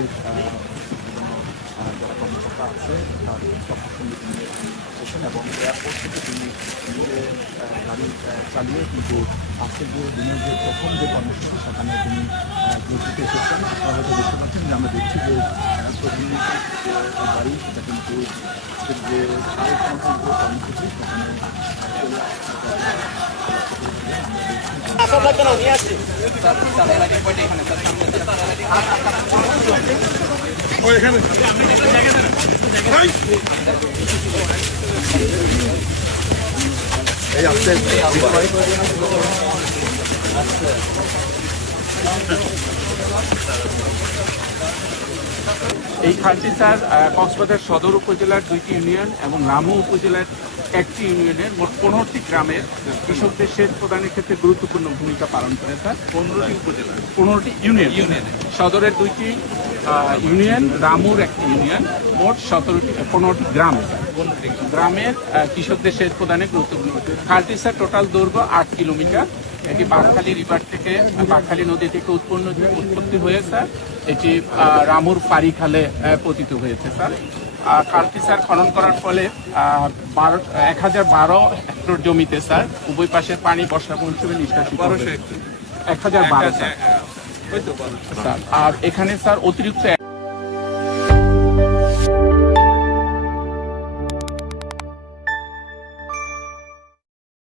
আমাদের যারা কর্মকর্তা আছে তার সবার সঙ্গে তিনি এসেছেন এবং এয়ারপোর্ট থেকে তিনি নিজে গাড়ি চালিয়ে কিন্তু আজকের যে দিনের যে প্রথম যে কর্মসূচি সেখানে তিনি যোগ দিতে এসেছেন। আপনারা হয়তো দেখতে পাচ্ছেন যে আমরা দেখছি যে প্রধানমন্ত্রীর যে গাড়ি সেটা কিন্তু আজকের যে কর্মসূচি সেখানে এই আসছে এই খালটি স্যার কক্সবাজার সদর উপজেলার 2টি ইউনিয়ন এবং রামু উপজেলার 1টি ইউনিয়নের মোট 15টি গ্রামের কৃষকদের সেচ প্রদানের ক্ষেত্রে গুরুত্বপূর্ণ ভূমিকা পালন করে স্যার। 15টি উপজেলা 15টি ইউনিয়ন সদরের 2টি ইউনিয়ন, রামুর 1টি ইউনিয়ন, মোট 15টি গ্রাম গ্রামের কৃষকদের সেচ প্রদানে গুরুত্বপূর্ণ। খালটি স্যার টোটাল দৈর্ঘ্য 8 কিলোমিটার। এটি বাঁকখালী রিভার থেকে বাঁকখালী নদী থেকে উৎপত্তি হয়ে স্যার এটি রামুর পাড়ি খালে পতিত হয়েছে স্যার। খালটি স্যার খনন করার ফলে 1012 হেক্টর জমিতে স্যার উভয় পাশের পানি বর্ষা মৌসুমে নিষ্কাশিত 1012 স্যার। আর এখানে স্যার অতিরিক্ত